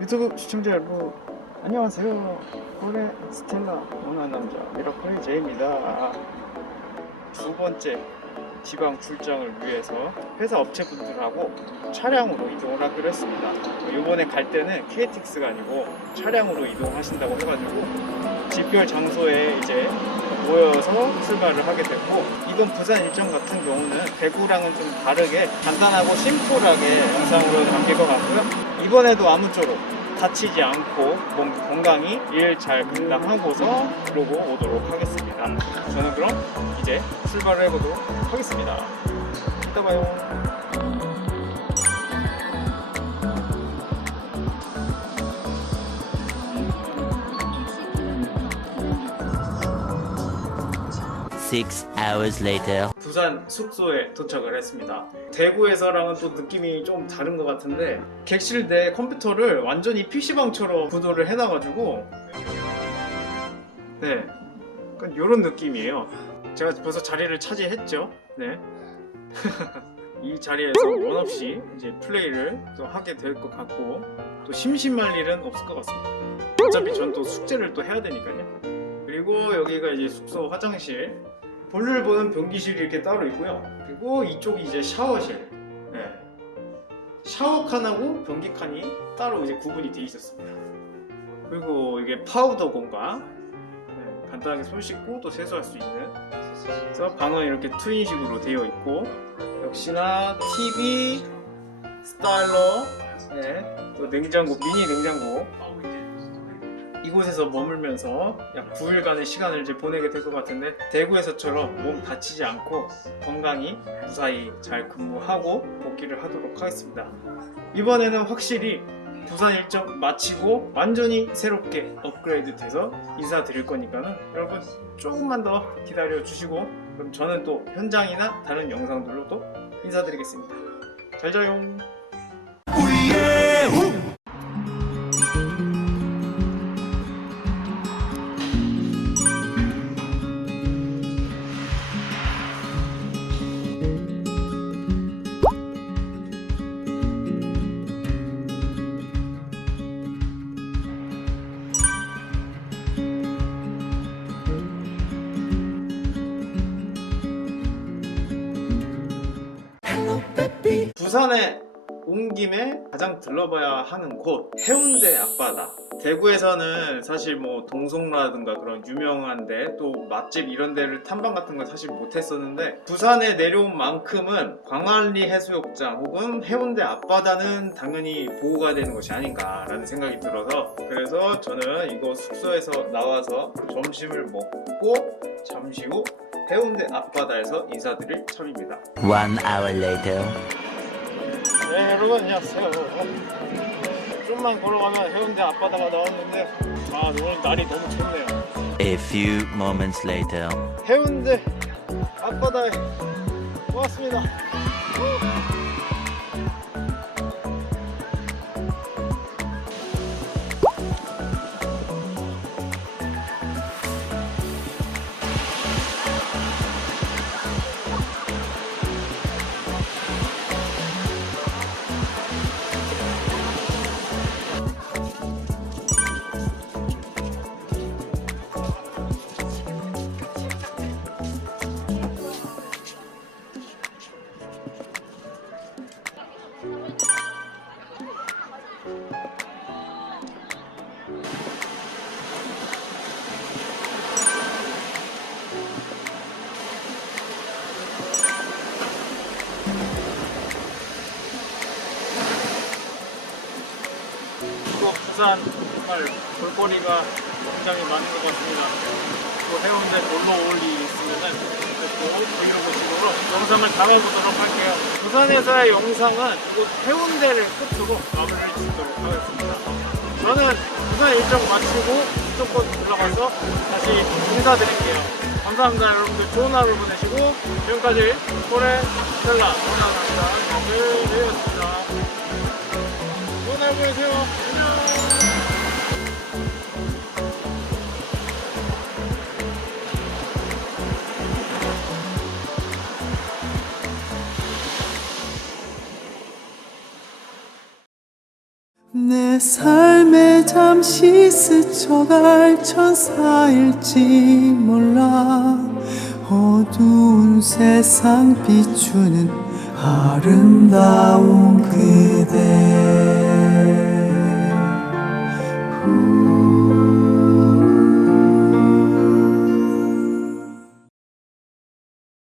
유튜브 시청자 여러분 안녕하세요. 올해 스텔라 원한 남자 미라클의 제입니다. 두 번째 지방 출장을 위해서 회사 업체분들하고 차량으로 이동을 하기로 했습니다. 이번에 갈 때는 KTX가 아니고 차량으로 이동하신다고 해가지고 집별 장소에 이제 모여서 출발을 하게 됐고 이번 부산 일정 같은 경우는 대구랑은 좀 다르게 간단하고 심플하게 영상으로 담길 것 같고요. 이번에도 아무쪼록 다치지 않고 몸 건강히 일 잘 감당하고서 그러고 오도록 하겠습니다. 저는 그럼 이제 출발을 해보도록 하겠습니다. 이따 봐요 Six hours later. 부산 숙소에 도착을 했습니다. 대구에서랑은 또 느낌이 좀 다른 것 같은데 객실 내 컴퓨터를 완전히 PC방처럼 구도를 해놔가지고 네, 약간 이런 느낌이에요. 제가 벌써 자리를 차지했죠. 네. 이 자리에서 원 없이 이제 플레이를 또 하게 될 것 같고 또 심심할 일은 없을 것 같습니다. 어차피 전 또 숙제를 또 해야 되니까요. 그리고 여기가 이제 숙소 화장실 볼일 보는 변기실이 이렇게 따로 있고요. 그리고 이쪽이 이제 샤워실. 네. 샤워 칸하고 변기 칸이 따로 이제 구분이 되어 있었습니다. 그리고 이게 파우더 공간. 네, 간단하게 손 씻고 또 세수할 수 있는. 그래서 방은 이렇게 트윈식으로 되어 있고 역시나 TV, 스타일러, 네, 또 냉장고, 미니 냉장고. 이곳에서 머물면서 약 9일간의 시간을 이제 보내게 될 것 같은데 대구에서처럼 몸 다치지 않고 건강히 무사히 잘 근무하고 복귀를 하도록 하겠습니다. 이번에는 확실히 부산 일정 마치고 완전히 새롭게 업그레이드 돼서 인사드릴 거니까는 여러분 조금만 더 기다려 주시고 그럼 저는 또 현장이나 다른 영상들로 또 인사드리겠습니다. 잘 자요. 부산에 온 김에 가장 들러봐야 하는 곳 해운대 앞바다 대구에서는 사실 뭐 동성로라든가 그런 유명한 데 또 맛집 이런 데를 탐방 같은 걸 사실 못했었는데 부산에 내려온 만큼은 광안리 해수욕장 혹은 해운대 앞바다는 당연히 보호가 되는 것이 아닌가라는 생각이 들어서 그래서 저는 이거 숙소에서 나와서 점심을 먹고 잠시 후 해운대 앞바다에서 인사드릴 참입니다 One hour later. 네 여러분 안녕하세요 좀만 걸어가면 해운대 앞바다가 나왔는데 아 오늘 날이 너무 좋네요 A few moments later. 해운대 앞바다에 왔습니다 부산 정말 볼거리가 굉장히 많은 것 같습니다. 또 해운대 놀러 올 일이 있으면은 또 브이로그 식으로 영상을 담아보도록 할게요. 부산에서의 영상은 이곳 해운대를 끝으로 마무리를 짓도록 하겠습니다. 저는 부산 일정 마치고 수도권 올라가서 다시 인사드릴게요. 감사합니다 여러분들 좋은 하루 보내시고 지금까지 코레 스텔라 원하남자 정글이었습니다. 내 삶에 잠시 스쳐갈 천사일지 몰라. 어두운 세상 비추는 아름다운 그대